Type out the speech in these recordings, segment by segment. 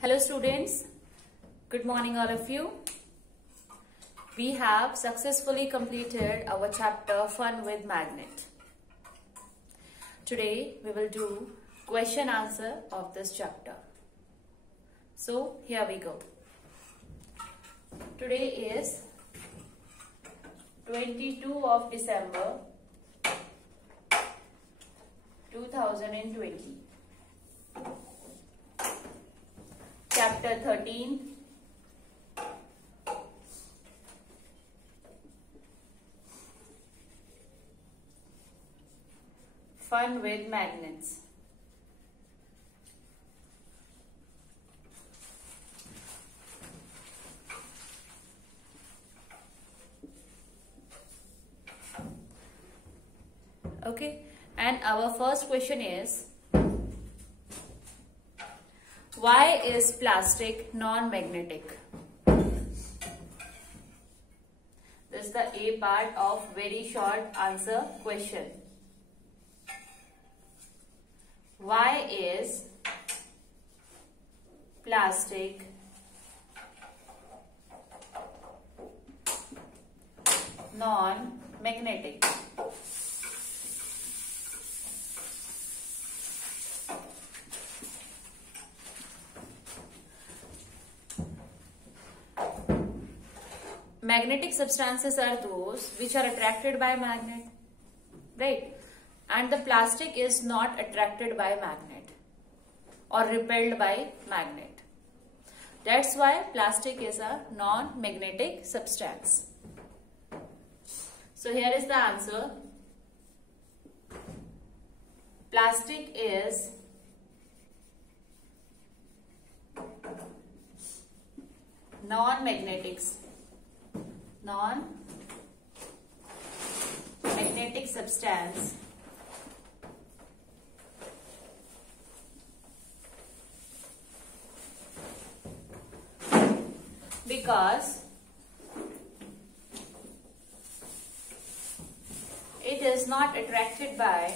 Hello students, good morning all of you. We have successfully completed our chapter Fun with Magnet. Today we will do question answer of this chapter. So here we go. Today is 22 of December 2020. Chapter 13. Fun with magnets. Okay, and our first question is, why is plastic non-magnetic? This is the A part of very short answer question. Why is plastic non-magnetic? Magnetic substances are those which are attracted by magnet, right? And the plastic is not attracted by magnet or repelled by magnet. That's why plastic is a non-magnetic substance. So here is the answer. Plastic is non-magnetic substance because it is not attracted by,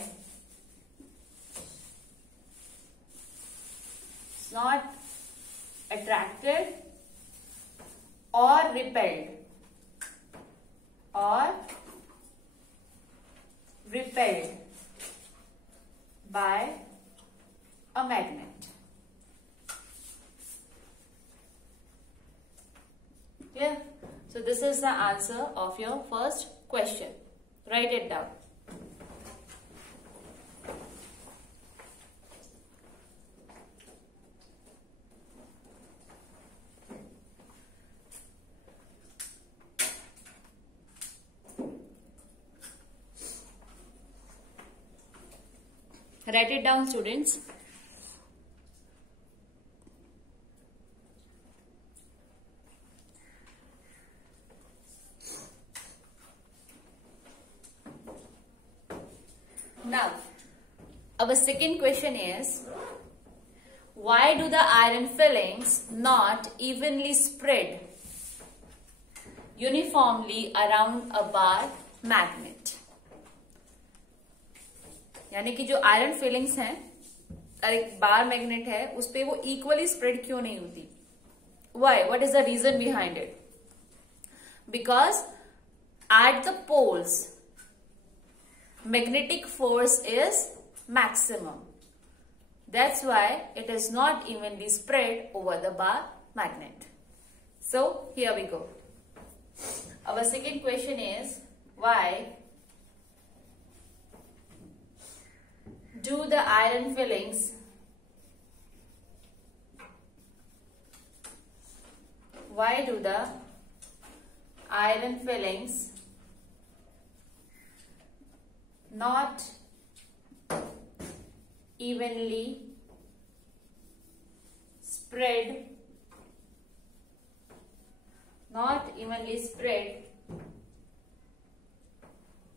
it's not attracted or repelled by a magnet. Yeah, so this is the answer of your first question. Write it down. Write it down, students. Now, our second question is, why do the iron fillings not evenly spread uniformly around a bar magnet? यानी कि जो iron filings हैं और एक bar magnet है उस पे वो इक्वली स्प्रेड क्यों नहीं होती? Why? What is the reason behind it? Because at the poles magnetic force is maximum. That's why it is not evenly spread over the bar magnet. So here we go. Our second question is, why do the iron fillings not evenly spread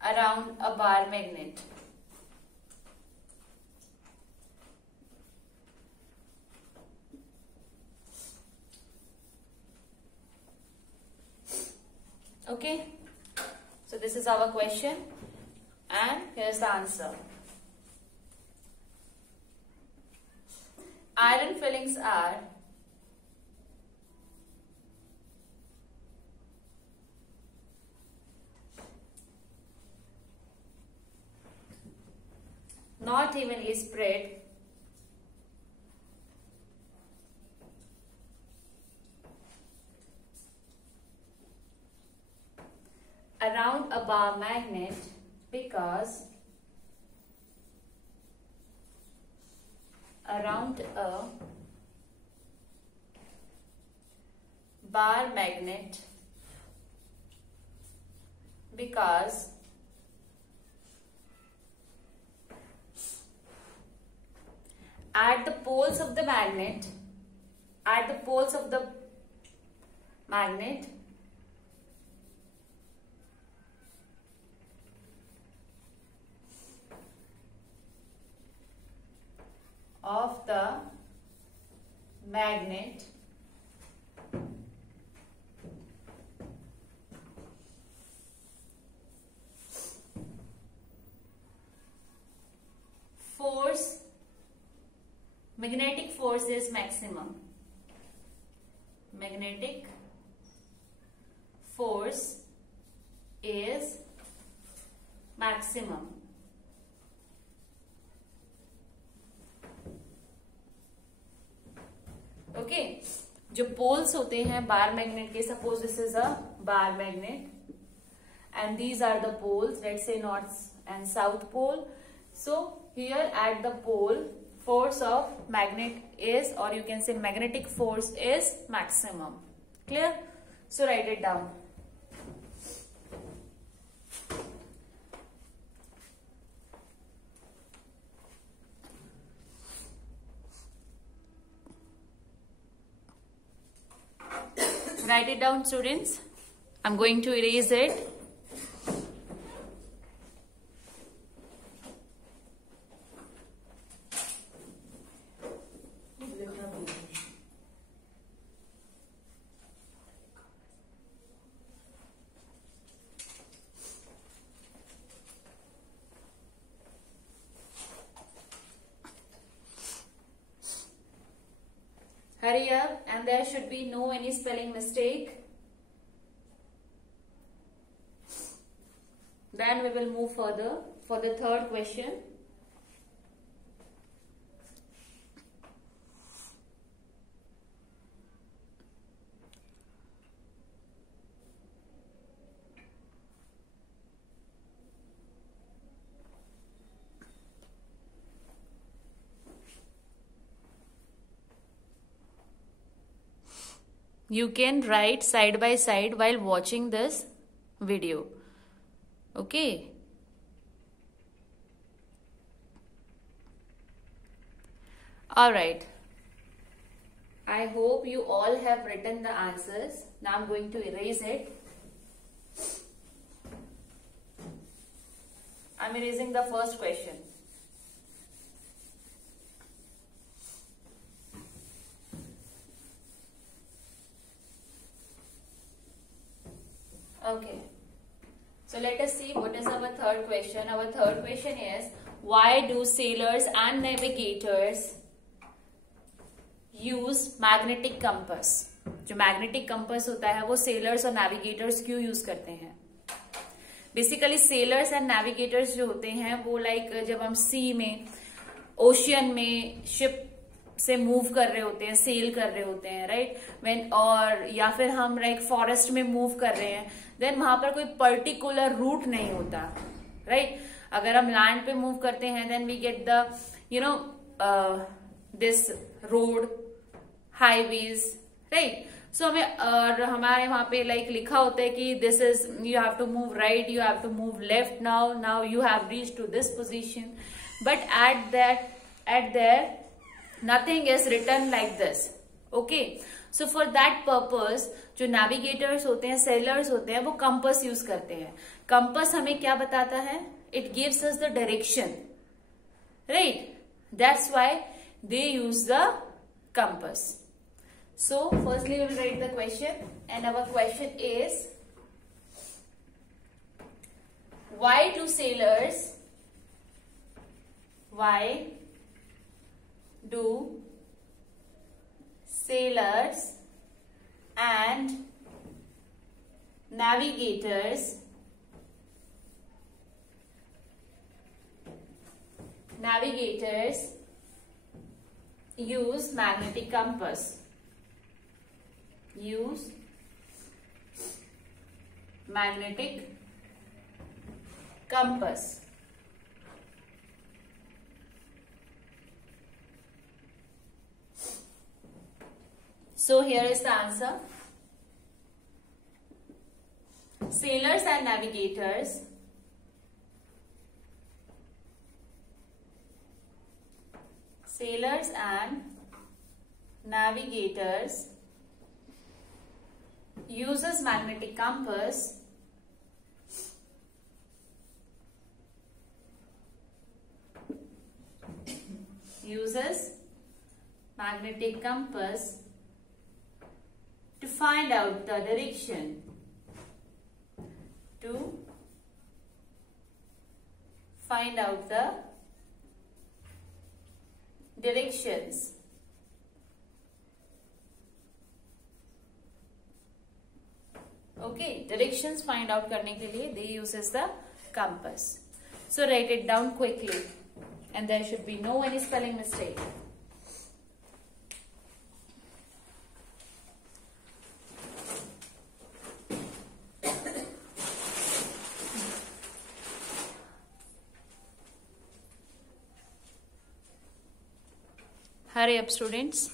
around a bar magnet? Okay, so this is our question and here's the answer. Iron fillings are not evenly spread around a bar magnet because around a bar magnet because at the poles of the magnet of the magnet force, magnetic force is maximum. Magnetic force is maximum. Okay जो poles होते हैं bar magnet के, suppose this is a bar magnet and these are the poles, let's say north and south pole. So here at the pole force of magnet is, or you can say magnetic force is maximum. Clear? So write it down. Write it down, students. I'm going to erase it. Hurry up, and there should be no any spelling mistake. Then we will move further for the third question. You can write side by side while watching this video. Okay. Alright. I hope you all have written the answers. Now I'm going to erase it. I'm erasing the first question. Okay, so let us see what is our third question. Our third question is, why do sailors and navigators use magnetic compass? जो magnetic compass होता है वो sellers और navigators क्यों use करते हैं? Basically sellers and navigators जो होते हैं वो जब हम सी में, ओशियन में शिप से मूव कर रहे होते हैं, सेल कर रहे होते हैं, राइट व्हेन, और या फिर हम फॉरेस्ट में मूव कर रहे हैं, देन वहां पर कोई पर्टिकुलर रूट नहीं होता, राइट. अगर हम लैंड पे मूव करते हैं then we get the this road, highways, right. So हमें हमारे वहां पे लिखा होता है कि this is, you have to move right, you have to move left, now you have reach to this position. But at there nothing is written like this. Okay, so for that purpose जो navigators होते हैं, sailors होते हैं, वो compass use करते हैं. compass हमें क्या बताता है? It gives us the direction, right? That's why they use the compass. So firstly we will write the question, and our question is, why do sailors and navigators use magnetic compass. Use magnetic compass. So here is the answer. Sailors and navigators uses magnetic compass to find out the direction. Directions. Okay, directions find out करने के लिए they uses the compass. So write it down quickly, and there should be no any spelling mistake. Hurry up, students.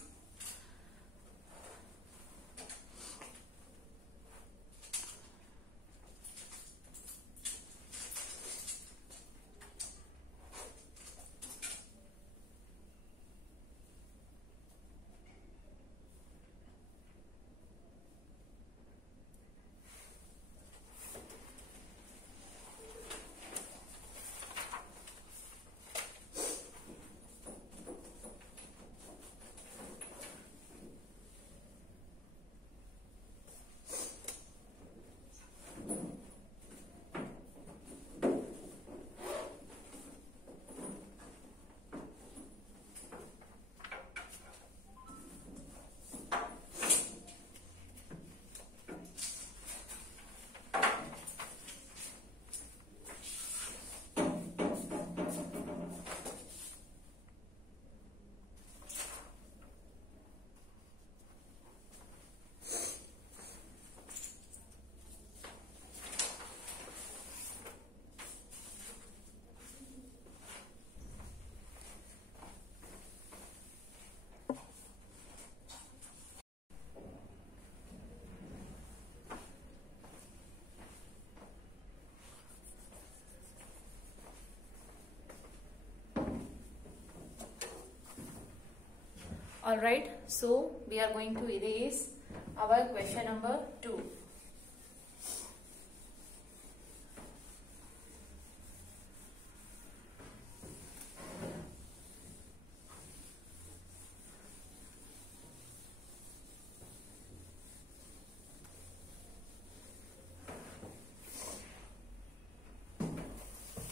Alright, so we are going to erase our question number 2.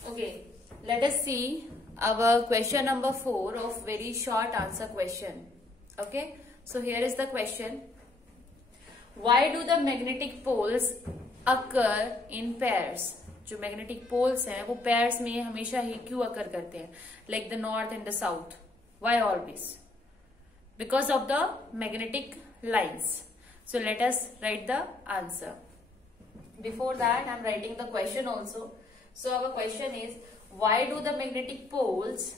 Okay, let us see our question number 4 of very short answer question. Okay, so here is the question. Why do the magnetic poles occur in pairs? जो magnetic poles हैं वो pairs में हमेशा ही क्यों occur करते हैं? Like the north and the south. Why always? Because of the magnetic lines. So let us write the answer. Before that, I am writing the question also. So our question is, why do the magnetic poles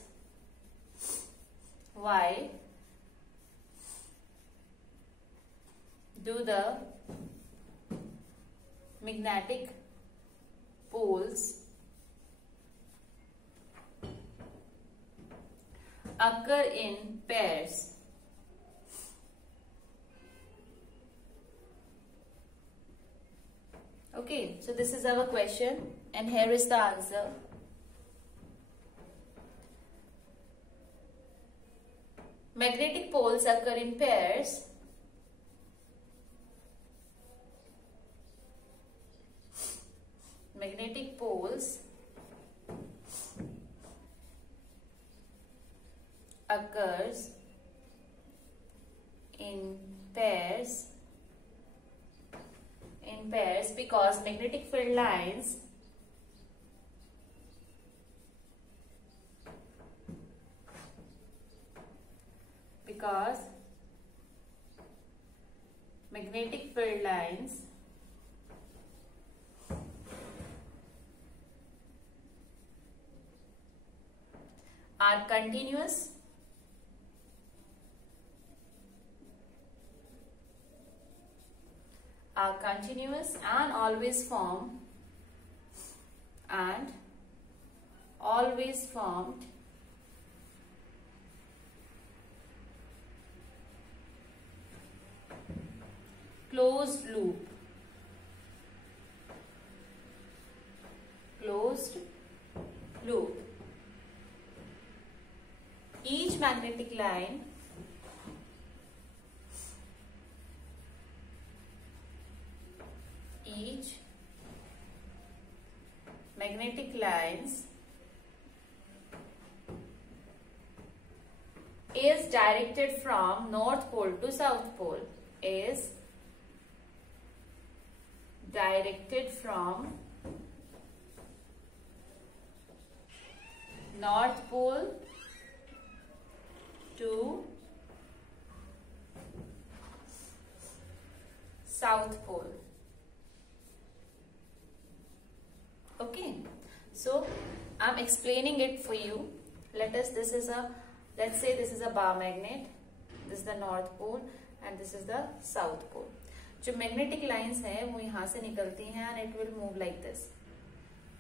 occur in pairs? Okay, so this is our question and here is the answer. Magnetic poles occur in pairs occurs in pairs because magnetic field lines because magnetic field lines are continuous and always formed closed loop. Each magnetic line is directed from north pole to south pole. North pole to south pole. Okay, so I'm explaining it for you. Let's say this is a bar magnet. This is the north pole and this is the south pole. जो magnetic lines हैं वो यहाँ से निकलती हैं and it will move like this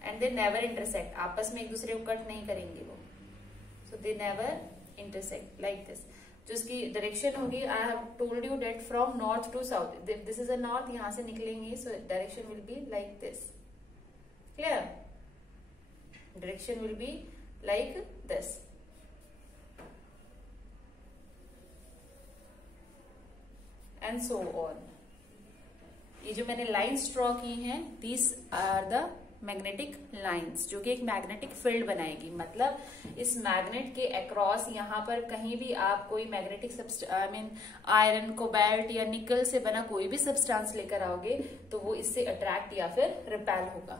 and they never intersect. आपस में एक दूसरे को कट नहीं करेंगे वो. So they never intersect like this. जो इसकी डायरेक्शन होगी, I have told you that from north to south. This is a north, यहाँ से निकलेंगे, so direction will be like this. Clear? Direction will be like this. And so on. ये जो मैंने lines draw की हैं, these are the magnetic lines जो कि एक मैग्नेटिक फील्ड बनाएगी. मतलब इस मैग्नेट के अक्रॉस यहाँ पर कहीं भी आप कोई मैग्नेटिक आयरन, कोबाल्ट या निकल से बना कोई भी सब्सटेंस लेकर आओगे तो वो इससे अट्रैक्ट या फिर रिपेल होगा.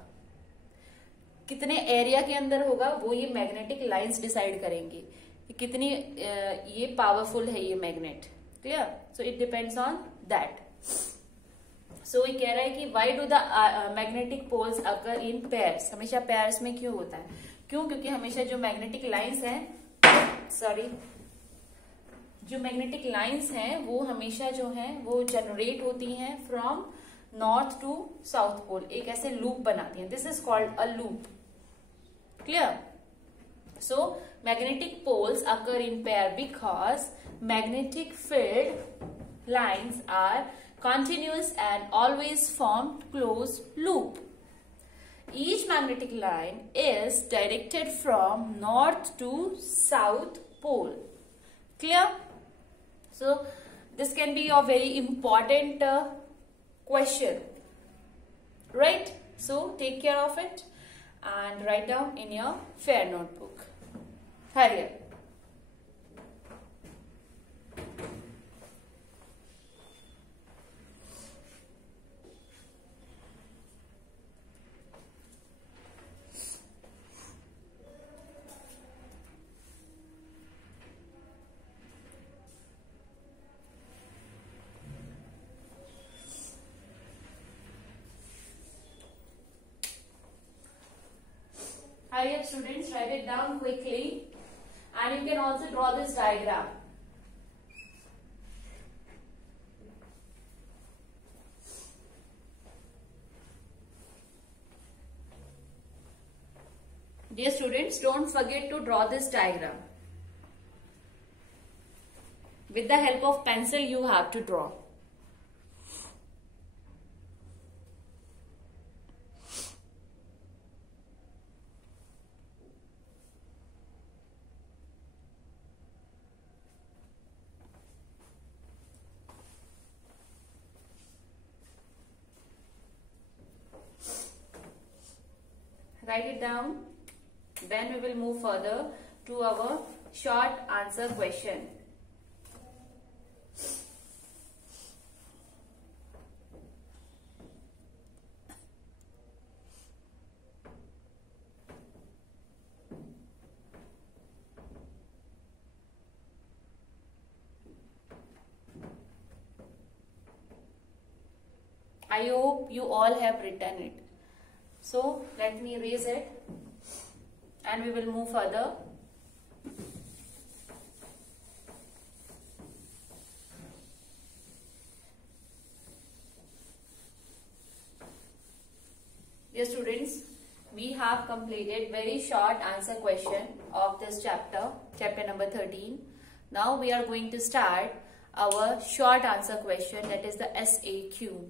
कितने एरिया के अंदर होगा वो ये मैग्नेटिक लाइंस डिसाइड करेंगी कि कितनी ये पावरफुल है ये magnet. Clear? So it depends on that. So ये कह रहा है कि why do the magnetic poles occur in pairs. हमेशा पेयर्स में क्यों होता है? क्योंकि हमेशा जो मैग्नेटिक लाइंस हैं वो हमेशा जो हैं वो जनरेट होती हैं from north to south pole. एक ऐसे लूप बनाती हैं. This is called a loop. Clear? So magnetic poles occur in pair because magnetic field lines are continuous and always formed closed loop. Each magnetic line is directed from north to south pole. Clear? So this can be a very important question, right? So take care of it and write down in your fair notebook. Hurry up. Hurry up students, write it down quickly and you can also draw this diagram. Dear students, don't forget to draw this diagram. With the help of pencil you have to draw. Write it down. Then we will move further to our short answer question. I hope you all have written it. So let me erase it and we will move further. Dear students, we have completed very short answer question of this chapter number 13. Now we are going to start our short answer question, that is the SAQ.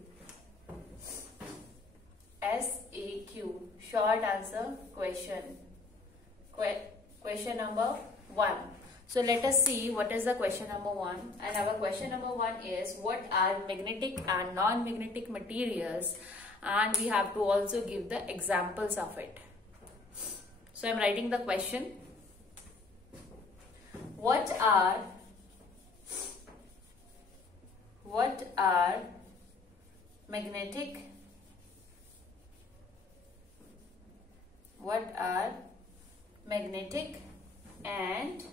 SAQ, short answer question. Question number 1. So let us see what is the question number 1. And our question number 1 is, what are magnetic and non-magnetic materials? And we have to also give the examples of it. So I am writing the question. What are magnetic and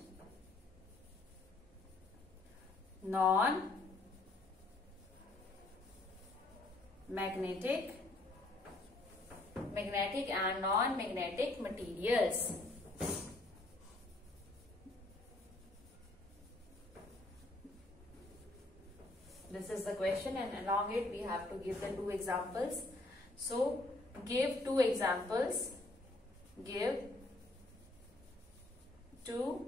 non-magnetic materials? This is the question, and along it we have to give the 2 examples. So give 2 examples. Give 2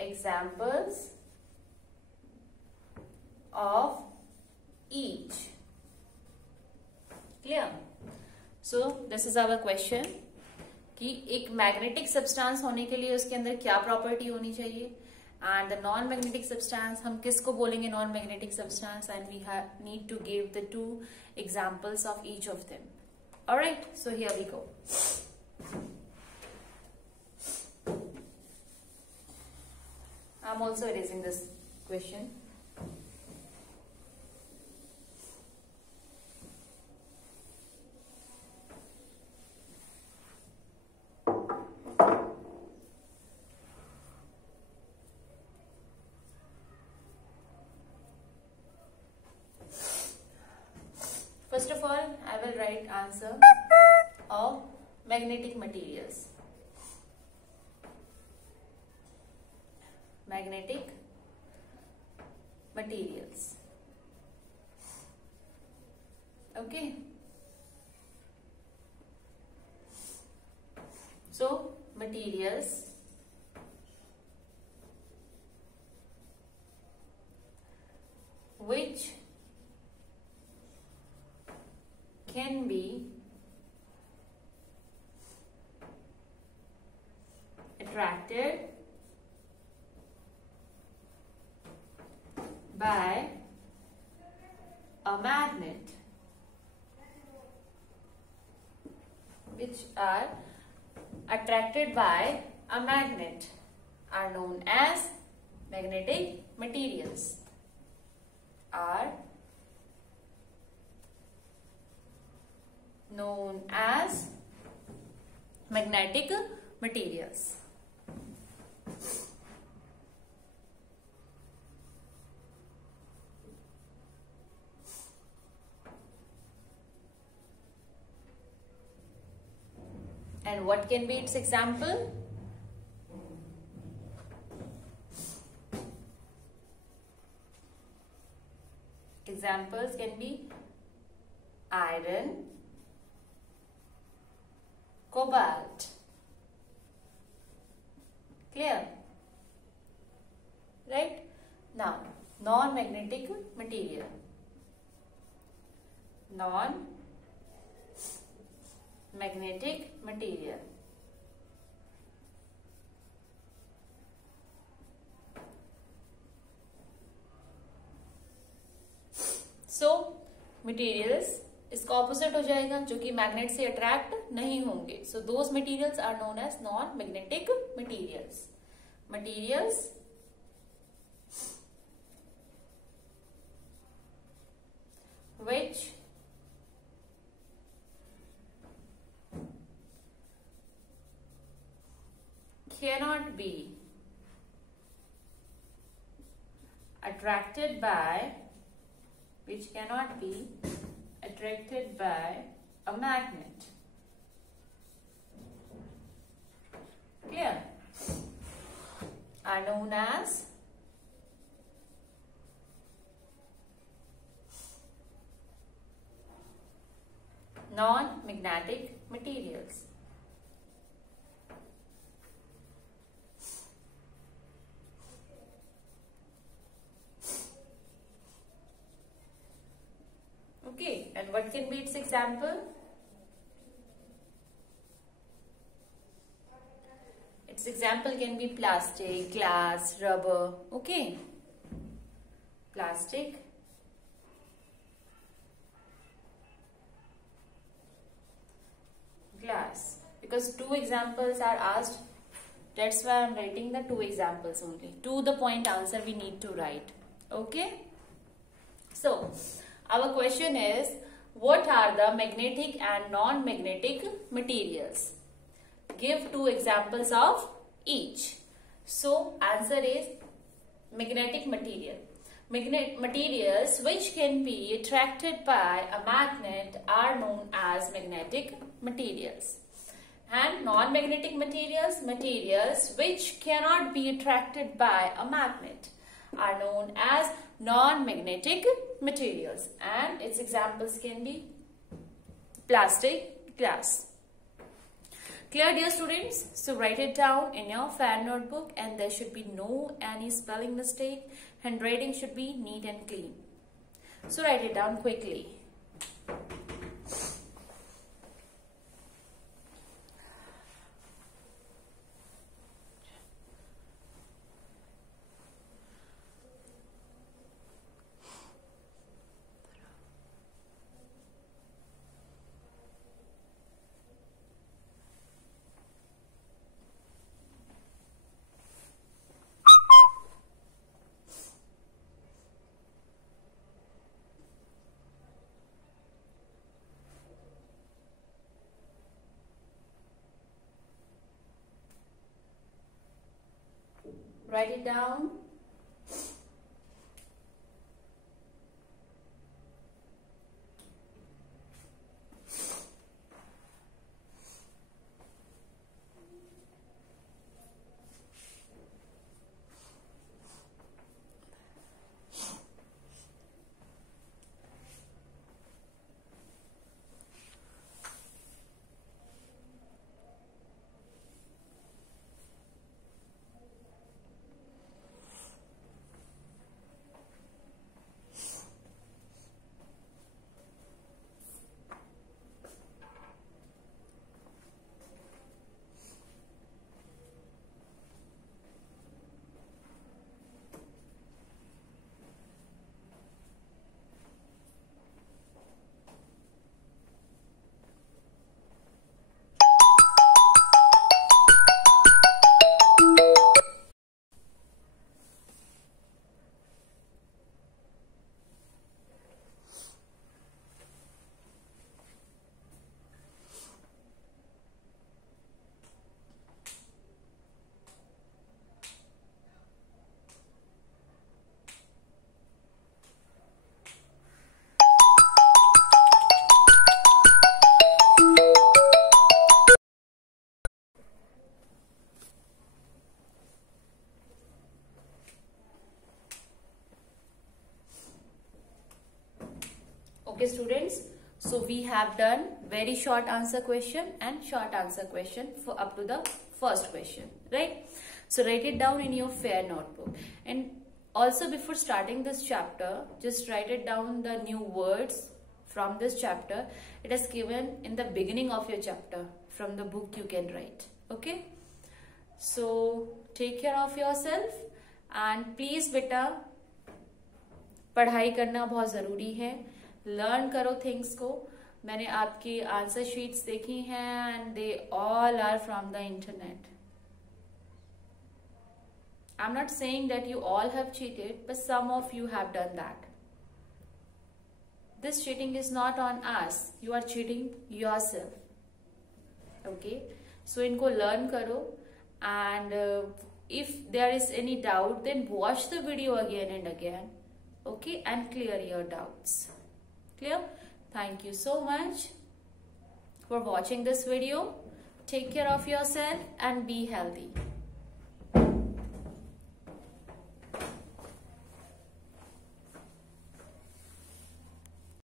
examples of each. Clear? So this is our question कि एक magnetic substance होने के लिए उसके अंदर क्या property होनी चाहिए, and the non magnetic substance हम किसको बोलेंगे non magnetic substance, and we need to give the 2 examples of each of them. Alright, so here we go. I'm also erasing this question. First of all, I will write answer of magnetic materials. Magnetic materials. Okay. So, materials which can be attracted by a magnet, which are attracted by a magnet, are known as magnetic materials. Are known as magnetic materials. And what can be its example? Examples can be iron, cobalt. Clear? Right? Now, non-magnetic material. Non-magnetic material. So, materials इसका opposite हो जाएगा जो कि magnet से attract नहीं होंगे. So those materials are known as non magnetic materials. Materials which cannot be attracted by which cannot be attracted by a magnet. Clear? Are known as non-magnetic materials. Okay, and what can be its example? Its example can be plastic, glass, rubber. Okay, plastic, glass. Because two examples are asked, that's why I am writing the two examples only. To the point answer we need to write. Okay. So, our question is, what are the magnetic and non-magnetic materials? Give two examples of each. So, answer is magnetic material. Magnetic materials which can be attracted by a magnet are known as magnetic materials. And non-magnetic materials, materials which cannot be attracted by a magnet, are known as non-magnetic materials, and its examples can be plastic, glass. Clear, dear students? So write it down in your fan notebook, and there should be no any spelling mistake. Handwriting should be neat and clean. So write it down quickly. Write it down. Okay students, so we have done very short answer question and short answer question for up to the first question, right? So write it down in your fair notebook, and also before starting this chapter, just write it down the new words from this chapter. It is given in the beginning of your chapter from the book you can write. Okay, so take care of yourself and please बेटा पढ़ाई करना बहुत ज़रूरी है. Learn करो things को. मैंने आपकी आंसर शीट्स देखी हैं and they all are from the internet. I am not saying that you all have cheated, but some of you have done that. This cheating is not on us, you are cheating yourself. Okay, so इनको learn करो, and if there is any doubt, then watch the video again and again. okay, and clear your doubts. Clear? Thank you so much for watching this video. Take care of yourself and be healthy.